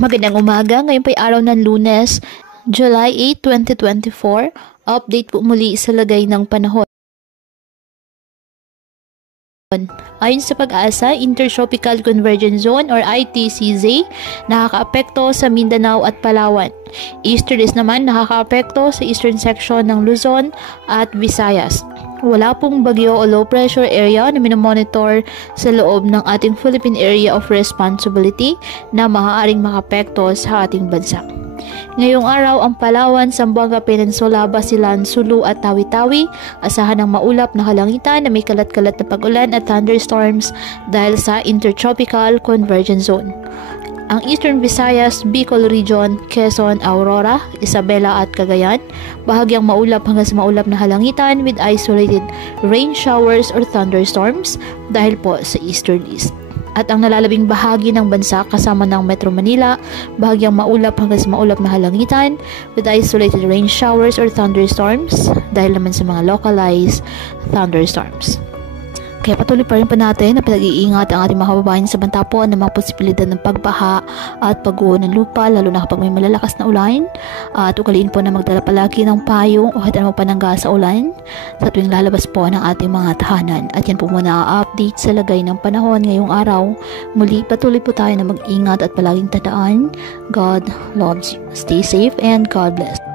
Magandang umaga, ngayon po'y araw ng Lunes, July 8, 2024. Update po muli sa lagay ng panahon. Ayon sa Pag-asa, Intertropical Convergence Zone or ITCZ, nakakaapekto sa Mindanao at Palawan. Easterlies naman nakakaapekto sa eastern section ng Luzon at Visayas. Wala pong bagyo o low pressure area na minomonitor sa loob ng ating Philippine Area of Responsibility na maaaring makapekto sa ating bansa. Ngayong araw, ang Palawan, Zamboanga Peninsula, Basilan, Sulu at Tawi-Tawi, asahan ng maulap na kalangitan na may kalat-kalat na pag-ulan at thunderstorms dahil sa Intertropical Convergence Zone. Ang Eastern Visayas, Bicol Region, Quezon, Aurora, Isabela at Cagayan, bahagyang maulap hanggang sa maulap na halangitan with isolated rain showers or thunderstorms dahil po sa easterlies. At ang nalalabing bahagi ng bansa kasama ng Metro Manila, bahagyang maulap hanggang sa maulap na halangitan with isolated rain showers or thunderstorms dahil naman sa mga localized thunderstorms. Kaya patuloy pa rin po natin na pinag-iingat ang ating mga kababayan sa banta po ng mga posibilidad ng pagbaha at pagguho ng lupa, lalo na kapag may malalakas na ulan. At ugaliin po na magdala palagi ng payong o hatan mo panangga sa ulan sa tuwing lalabas po ng ating mga tahanan. At yan po muna update sa lagay ng panahon ngayong araw. Muli patuloy po tayo na mag-ingat at palaging tandaan, God loves you. Stay safe and God bless.